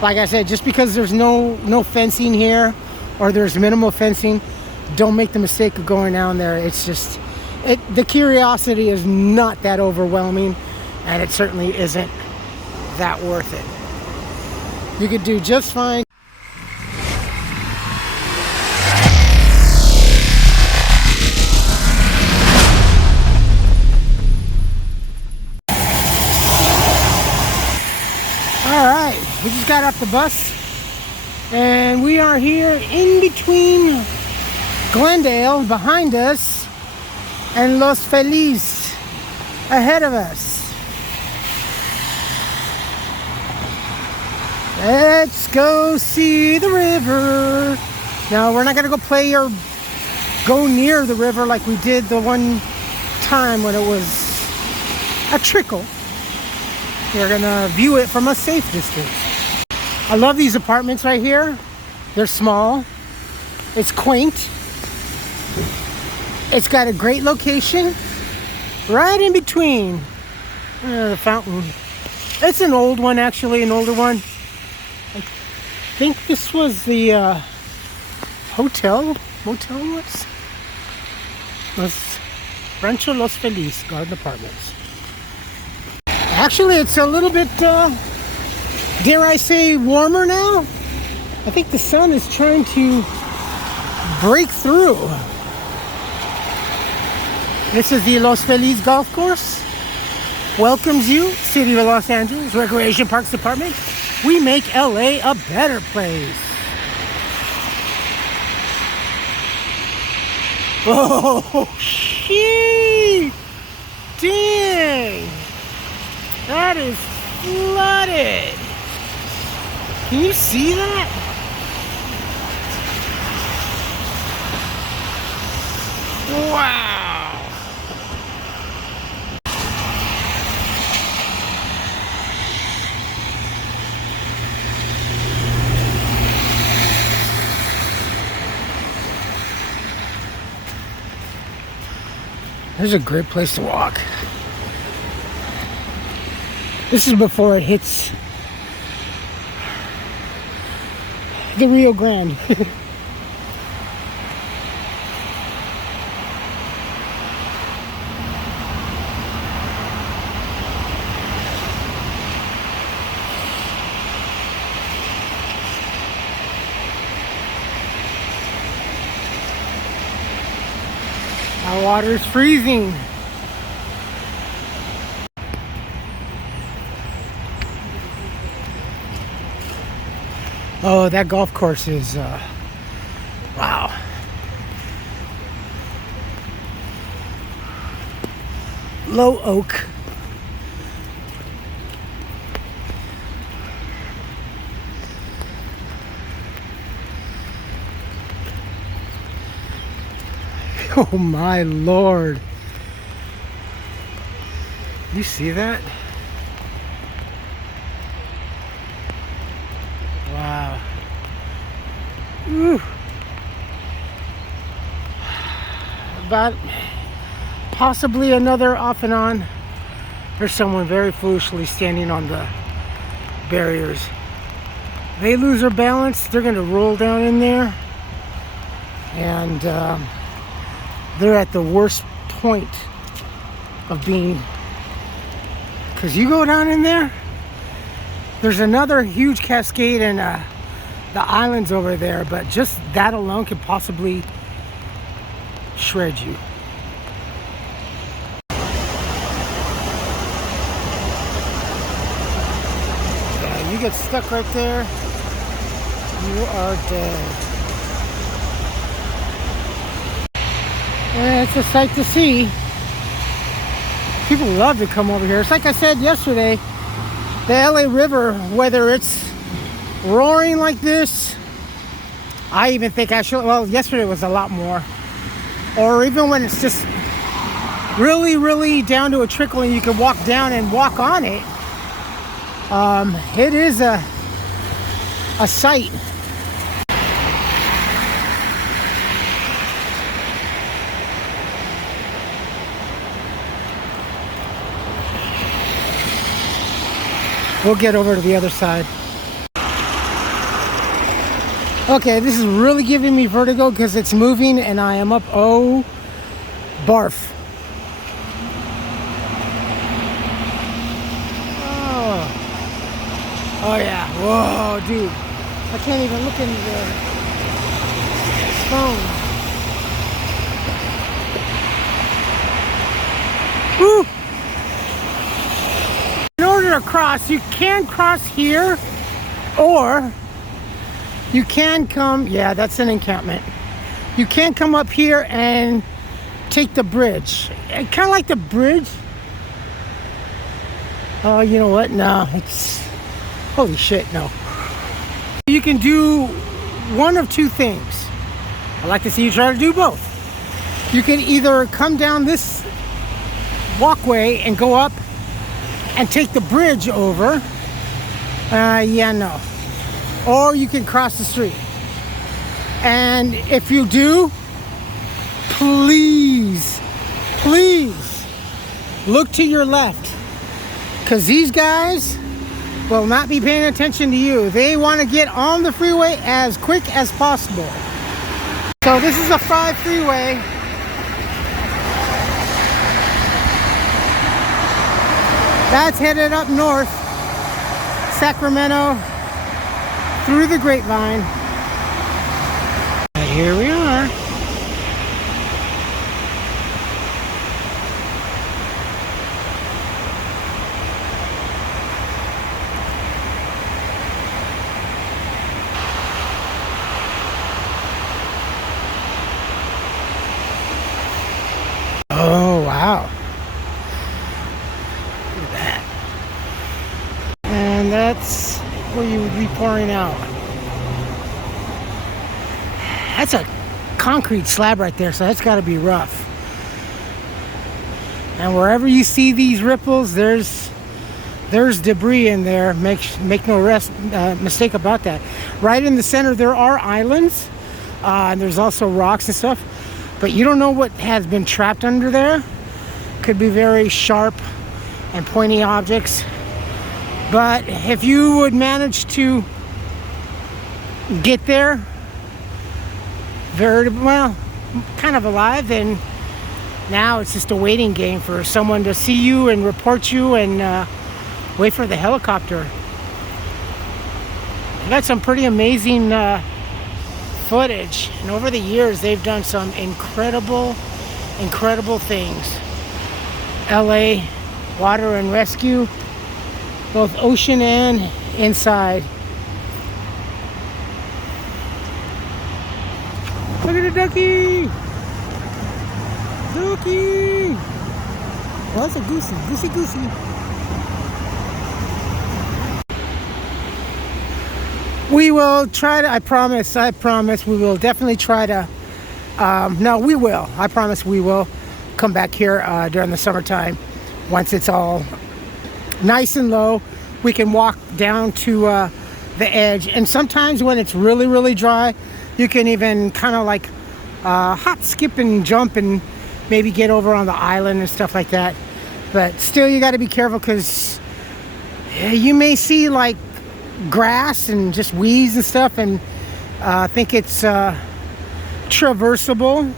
Like I said, just because there's no fencing here, or there's minimal fencing, don't make the mistake of going down there. It's just, the curiosity is not that overwhelming, and it certainly isn't that worth it. You could do just fine. Alright, we just got off the bus, and we are here in between Glendale behind us and Los Feliz ahead of us. Let's go see the river. Now, we're not going to go play or go near the river like we did the one time when it was a trickle. We're going to view it from a safe distance. I love these apartments right here. They're small. It's quaint. It's got a great location right in between the fountain. It's an old one, actually, an older one. I think this was the motel was Rancho Los Feliz Garden Apartments. Actually, it's a little bit, dare I say, warmer now. I think the sun is trying to break through. This is the Los Feliz Golf Course. Welcomes you, City of Los Angeles Recreation Parks Department. We make LA a better place. Oh, shit! Dang! That is flooded. Can you see that? Wow. This is a great place to walk. This is before it hits the Rio Grande. Our water is freezing. Oh, that golf course is, wow. Low Oak. Oh my Lord. You see that? Wow. Ooh. About possibly another off and on. There's someone very foolishly standing on the barriers. They lose their balance, they're going to roll down in there. And they're at the worst point of being, because you go down in there, there's another huge cascade and the islands over there, but just that alone could possibly shred you. Yeah, you get stuck right there, you are dead. And it's a sight to see. People love to come over here. It's like I said yesterday, the LA River, whether it's roaring like this, I even think well, yesterday was a lot more. Or even when it's just really, really down to a trickle and you can walk down and walk on it, it is a sight. We'll get over to the other side. Okay, this is really giving me vertigo because it's moving and I am up. Oh, barf. Oh yeah. Whoa, dude. I can't even look into the phone. Woo! In order to cross, you can cross here, or you can come, yeah, that's an encampment. You can come up here and take the bridge. Kind of like the bridge. Oh, you know what? No, it's, holy shit, no. You can do one of two things. I'd like to see you try to do both. You can either come down this walkway and go up and take the bridge over. Yeah, no. Or you can cross the street. And if you do, please look to your left, because these guys will not be paying attention to you. They want to get on the freeway as quick as possible. So this is a 5 freeway. That's headed up north, Sacramento, through the Grapevine. And here we are. Oh, wow. Look at that. And that's where you would be pouring out. That's a concrete slab right there, so that's got to be rough. And wherever you see these ripples, there's debris in there. Make no mistake about that. Right in the center, there are islands, and there's also rocks and stuff. But you don't know what has been trapped under there. Could be very sharp and pointy objects. But if you would manage to get there very well, kind of alive, then now it's just a waiting game for someone to see you and report you and wait for the helicopter. They got some pretty amazing footage, and over the years they've done some incredible things. LA Water and Rescue, both ocean and inside. Look at the ducky! Ducky! Well, that's a goosey. We will try to, I promise, we will definitely try to, I promise we will come back here during the summertime. Once it's all nice and low, we can walk down to the edge. And sometimes when it's really dry, you can even kind of like hop, skip, and jump and maybe get over on the island and stuff like that. But still, you got to be careful, because you may see like grass and just weeds and stuff and think it's traversable,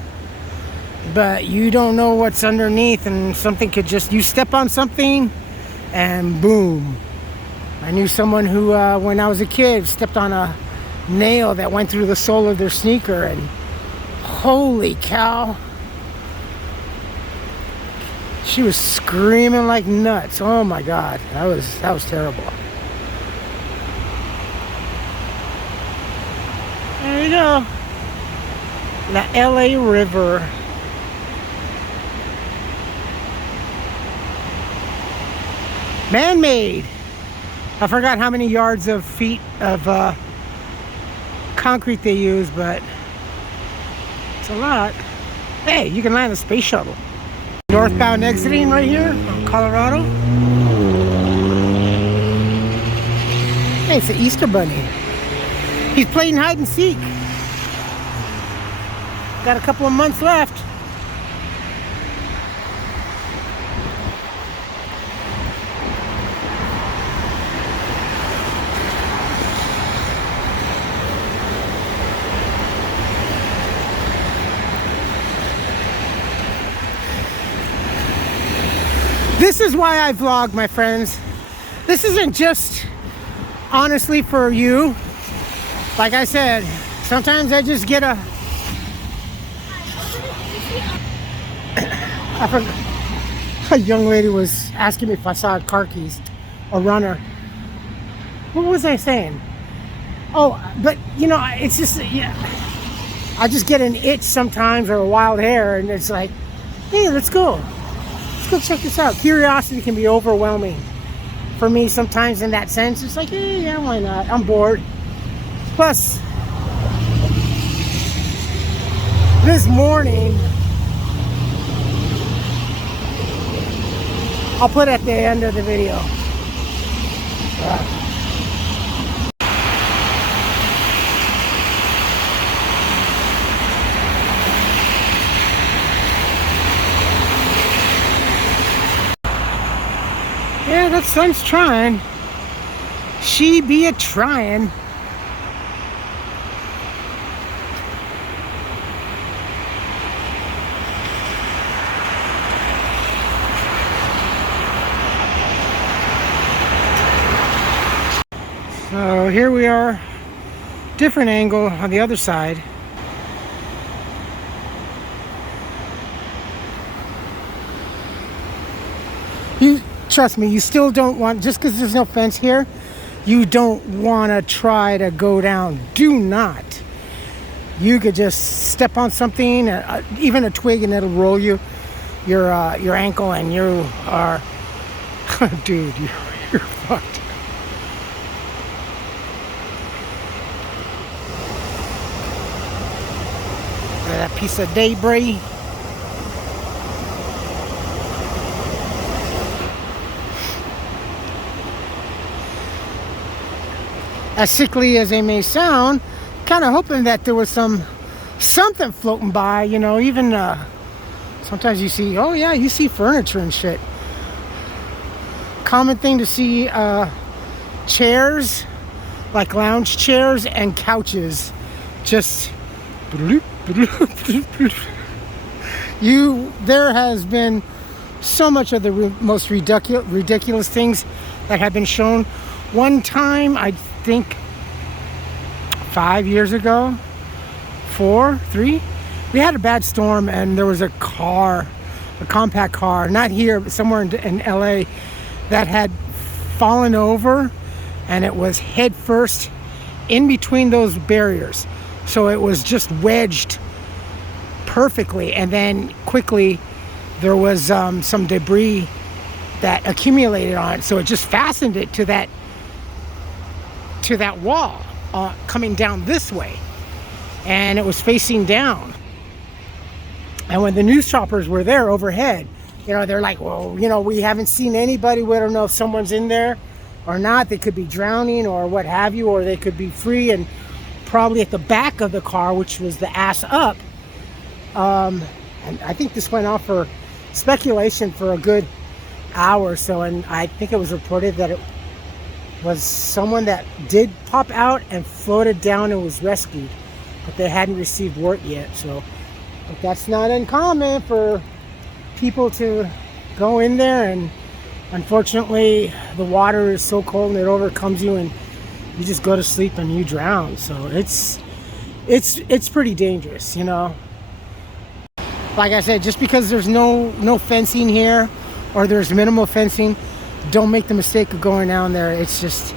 but you don't know what's underneath, and something could just, you step on something and boom. I knew someone who when I was a kid stepped on a nail that went through the sole of their sneaker, and holy cow, she was screaming like nuts. Oh my god, that was terrible. There you go. The LA River. Man-made. I forgot how many yards of feet of concrete they use, but it's a lot. Hey, you can land a space shuttle. Northbound exiting right here on Colorado. Hey, it's the Easter Bunny. He's playing hide and seek. Got a couple of months left. This is why I vlog, my friends. This isn't just honestly for you. Like I said, sometimes I just get a young lady was asking me if I saw car keys, a runner. What was I saying? Oh, but you know, it's just, yeah, I just get an itch sometimes or a wild hair, and it's like, hey, let's go check this out. Curiosity can be overwhelming for me sometimes in that sense. It's like, hey, yeah, why not? I'm bored. Plus, this morning, I'll put at the end of the video. Yeah, that sun's trying. She be a trying. So here we are, different angle on the other side. You trust me, you still don't want, just because there's no fence here, you don't want to try to go down. Do not. You could just step on something, even a twig, and it'll roll your ankle, and you are, dude, you're fucked. That piece of debris. As sickly as they may sound, kind of hoping that there was something floating by, you know. Even sometimes you see, oh yeah, you see furniture and shit. Common thing to see chairs, like lounge chairs and couches, just there has been so much of the most ridiculous things that have been shown. One time, I think 5 years ago, 3, we had a bad storm, and there was a car, a compact car, not here, but somewhere in LA, that had fallen over, and it was head first in between those barriers. So it was just wedged perfectly, and then quickly there was some debris that accumulated on it, so it just fastened it to that wall coming down this way, and it was facing down. And when the news choppers were there overhead, you know, they're like, well, you know, we haven't seen anybody. We don't know if someone's in there or not. They could be drowning or what have you, or they could be free and probably at the back of the car, which was the ass up. And I think this went off for speculation for a good hour or so, and I think it was reported that it was someone that did pop out and floated down and was rescued, but they hadn't received word yet. So, but that's not uncommon for people to go in there, and unfortunately the water is so cold and it overcomes you, and you just go to sleep and you drown. So it's pretty dangerous, you know. Like I said, just because there's no fencing here, or there's minimal fencing, don't make the mistake of going down there. It's just,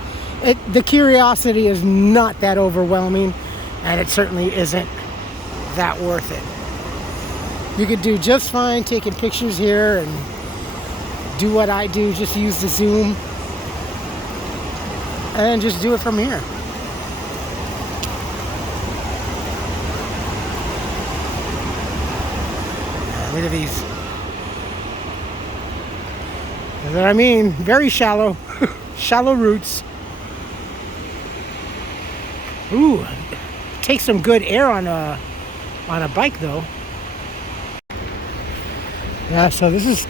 the curiosity is not that overwhelming, and it certainly isn't that worth it. You could do just fine taking pictures here and do what I do, just use the zoom and just do it from here. Look at these. That's what I mean, very shallow, shallow roots. Ooh, takes some good air on a bike though. Yeah, so this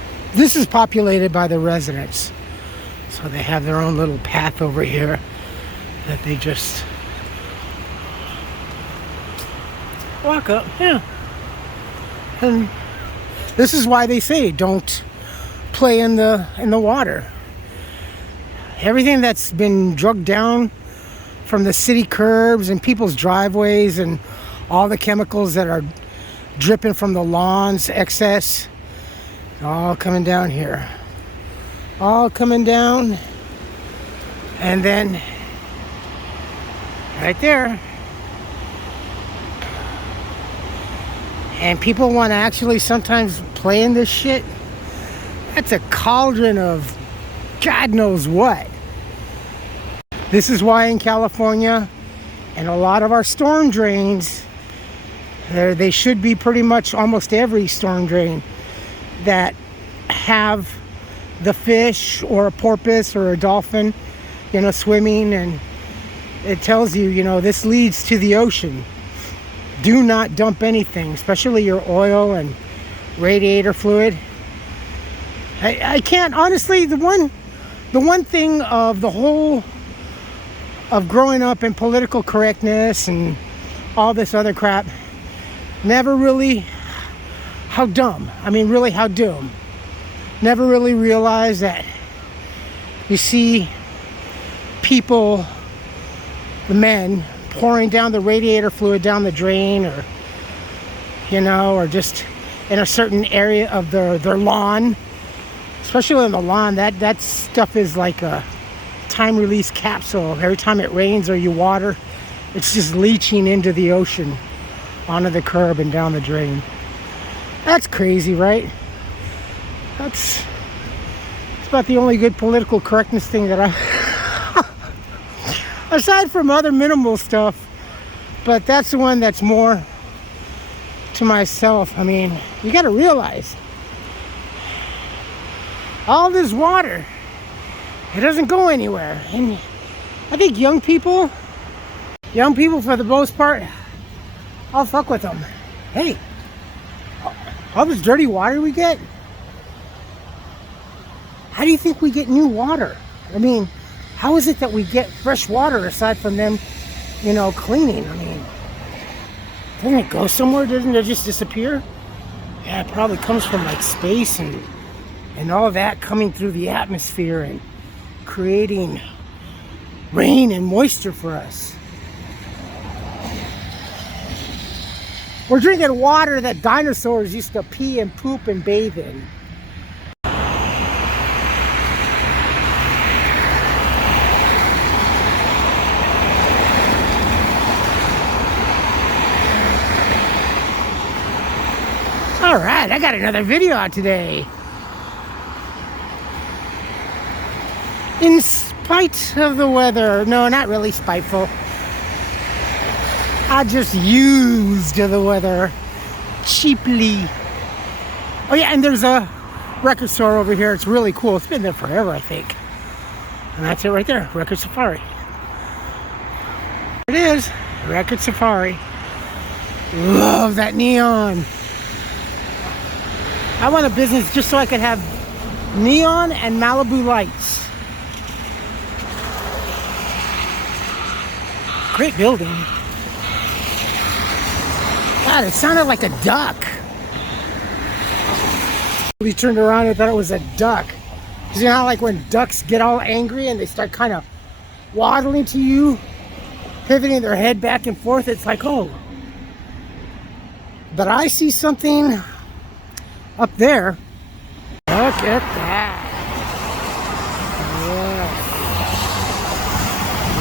is populated by the residents. So they have their own little path over here that they just walk up. Yeah. And this is why they say don't play in the water. Everything that's been drugged down from the city curbs and people's driveways, and all the chemicals that are dripping from the lawns, excess, all coming down here. All coming down. And then right there. And people want to actually sometimes play in this shit. That's a cauldron of God knows what. This is why in California and a lot of our storm drains, they should be pretty much almost every storm drain that have the fish or a porpoise or a dolphin, swimming, and it tells you, this leads to the ocean. Do not dump anything, especially your oil and radiator fluid. I can't, honestly, the one thing of the whole of growing up in political correctness and all this other crap, never really, how dumb, never really realized that you see people, the men, pouring down the radiator fluid down the drain, or or just in a certain area of their lawn, especially on the lawn. That stuff is like a time release capsule. Every time it rains or you water, it's just leaching into the ocean, onto the curb and down the drain. That's crazy, right? It's about the only good political correctness thing that I aside from other minimal stuff, but that's the one that's more to myself. You got to realize all this water, it doesn't go anywhere. And I think young people for the most part, I'll fuck with them. Hey, all this dirty water we get, how do you think we get new water? How is it that we get fresh water aside from them, cleaning? Doesn't it go somewhere? Doesn't it just disappear? Yeah, it probably comes from like space and all of that coming through the atmosphere and creating rain and moisture for us. We're drinking water that dinosaurs used to pee and poop and bathe in. All right, I got another video out today. In spite of the weather, no, not really spiteful. I just used the weather cheaply. Oh yeah, and there's a record store over here. It's really cool. It's been there forever, I think. And that's it right there, Record Safari. There it is, Record Safari. Love that neon. I want a business just so I could have neon and Malibu lights. Great building. God, it sounded like a duck. We turned around and thought it was a duck. Because you know how like when ducks get all angry and they start kind of waddling to you, pivoting their head back and forth, it's like, oh. But I see something up there. Look at that. Yeah.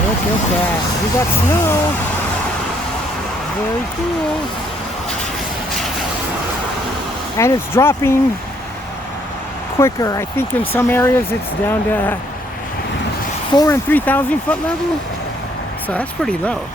Look at that. We got snow. Very cool. And it's dropping quicker. I think in some areas it's down to 4,000 and 3,000 foot level. So that's pretty low.